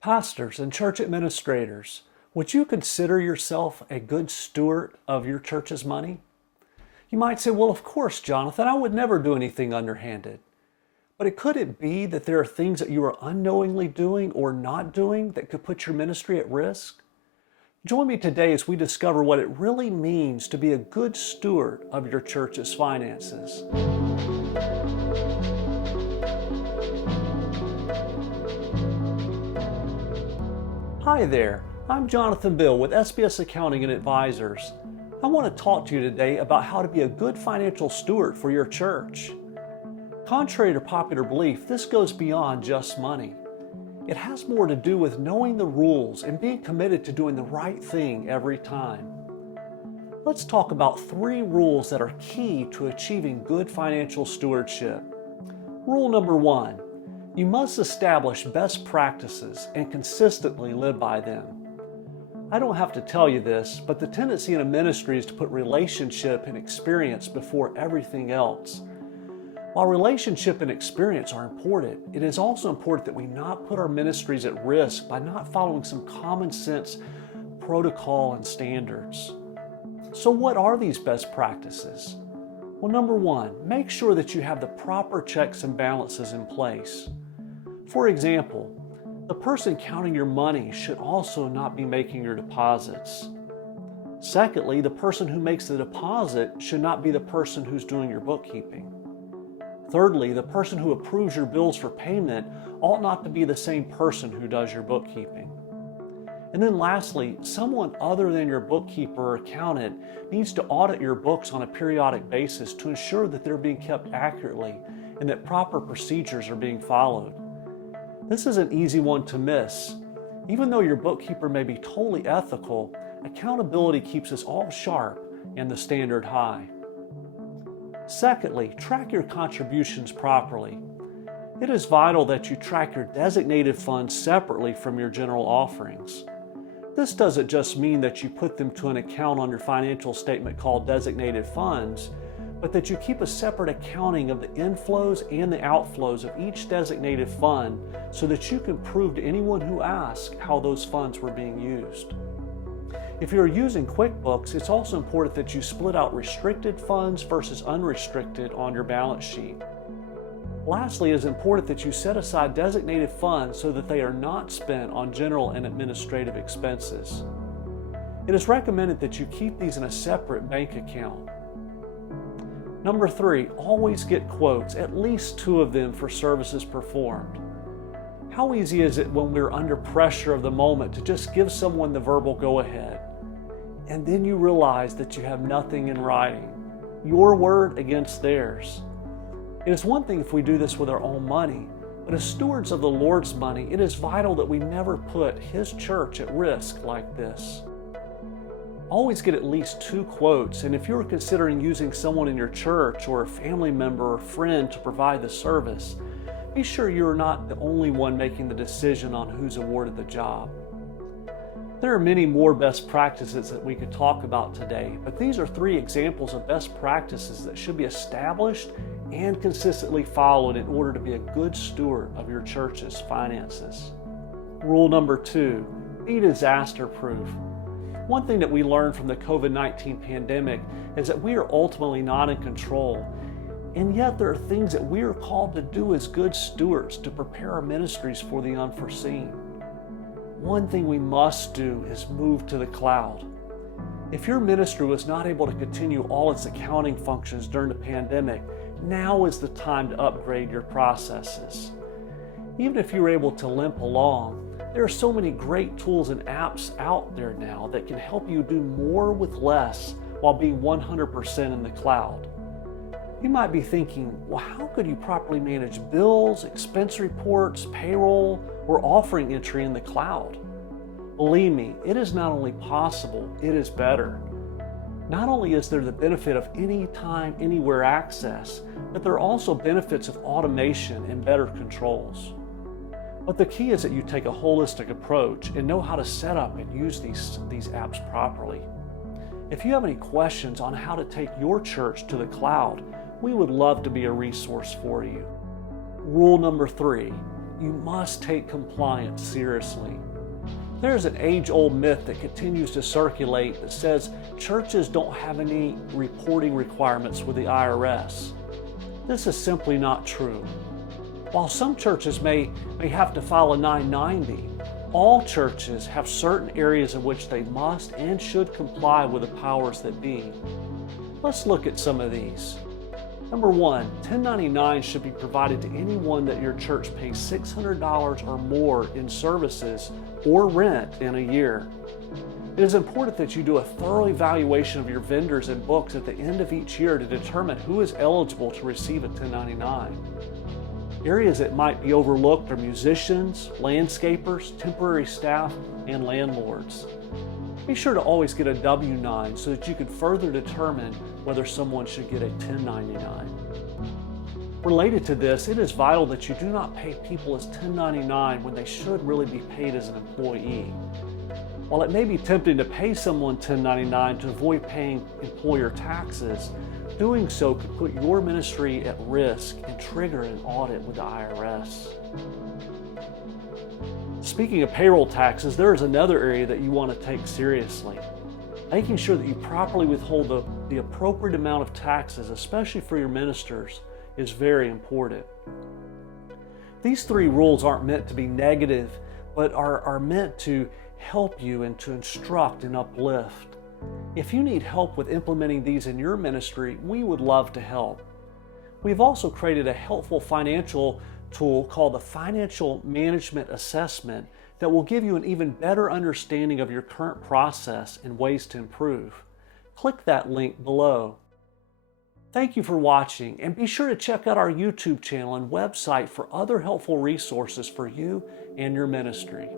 Pastors and church administrators, would you consider yourself a good steward of your church's money? You might say, well, of course, Jonathan, I would never do anything underhanded. But could it be that there are things that you are unknowingly doing or not doing that could put your ministry at risk? Join me today as we discover what it really means to be a good steward of your church's finances. Hi there, I'm Jonathan Bill with SBS Accounting and Advisors. I want to talk to you today about how to be a good financial steward for your church. Contrary to popular belief, this goes beyond just money. It has more to do with knowing the rules and being committed to doing the right thing every time. Let's talk about 3 rules that are key to achieving good financial stewardship. Rule number 1. You must establish best practices and consistently live by them. I don't have to tell you this, but the tendency in a ministry is to put relationship and experience before everything else. While relationship and experience are important, it is also important that we not put our ministries at risk by not following some common sense protocol and standards. So what are these best practices? Well, number 1, make sure that you have the proper checks and balances in place. For example, the person counting your money should also not be making your deposits. Secondly, the person who makes the deposit should not be the person who's doing your bookkeeping. Thirdly, the person who approves your bills for payment ought not to be the same person who does your bookkeeping. And then lastly, someone other than your bookkeeper or accountant needs to audit your books on a periodic basis to ensure that they're being kept accurately and that proper procedures are being followed. This is an easy one to miss. Even though your bookkeeper may be totally ethical, accountability keeps us all sharp and the standard high. Secondly, track your contributions properly. It is vital that you track your designated funds separately from your general offerings. This doesn't just mean that you put them to an account on your financial statement called designated funds, but that you keep a separate accounting of the inflows and the outflows of each designated fund so that you can prove to anyone who asks how those funds were being used. If you're using QuickBooks, it's also important that you split out restricted funds versus unrestricted on your balance sheet. Lastly, it is important that you set aside designated funds so that they are not spent on general and administrative expenses. It is recommended that you keep these in a separate bank account. Number 3, always get quotes, at least 2 of them for services performed. How easy is it when we're under pressure of the moment to just give someone the verbal go-ahead? And then you realize that you have nothing in writing. Your word against theirs. It is one thing if we do this with our own money, but as stewards of the Lord's money, it is vital that we never put His church at risk like this. Always get at least 2 quotes, and if you're considering using someone in your church or a family member or friend to provide the service, be sure you're not the only one making the decision on who's awarded the job. There are many more best practices that we could talk about today, but these are 3 examples of best practices that should be established and consistently followed in order to be a good steward of your church's finances. Rule number 2, be disaster-proof. One thing that we learned from the COVID-19 pandemic is that we are ultimately not in control, and yet there are things that we are called to do as good stewards to prepare our ministries for the unforeseen. One thing we must do is move to the cloud. If your ministry was not able to continue all its accounting functions during the pandemic, now is the time to upgrade your processes. Even if you were able to limp along, there are so many great tools and apps out there now that can help you do more with less while being 100% in the cloud. You might be thinking, well, how could you properly manage bills, expense reports, payroll, or offering entry in the cloud? Believe me, it is not only possible, it is better. Not only is there the benefit of anytime, anywhere access, but there are also benefits of automation and better controls. But the key is that you take a holistic approach and know how to set up and use these apps properly. If you have any questions on how to take your church to the cloud, we would love to be a resource for you. Rule number 3, you must take compliance seriously. There's an age-old myth that continues to circulate that says churches don't have any reporting requirements with the IRS. This is simply not true. While some churches may have to file a 990, all churches have certain areas in which they must and should comply with the powers that be. Let's look at some of these. Number 1, 1099 should be provided to anyone that your church pays $600 or more in services or rent in a year. It is important that you do a thorough evaluation of your vendors and books at the end of each year to determine who is eligible to receive a 1099. Areas that might be overlooked are musicians, landscapers, temporary staff, and landlords. Be sure to always get a W-9 so that you can further determine whether someone should get a 1099. Related to this, it is vital that you do not pay people as 1099 when they should really be paid as an employee. While it may be tempting to pay someone 1099 to avoid paying employer taxes, doing so could put your ministry at risk and trigger an audit with the IRS. Speaking of payroll taxes, there is another area that you want to take seriously. Making sure that you properly withhold the appropriate amount of taxes, especially for your ministers, is very important. These 3 rules aren't meant to be negative, but are meant to help you and to instruct and uplift. If you need help with implementing these in your ministry, we would love to help. We've also created a helpful financial tool called the Financial Management Assessment that will give you an even better understanding of your current process and ways to improve. Click that link below. Thank you for watching, and be sure to check out our YouTube channel and website for other helpful resources for you and your ministry.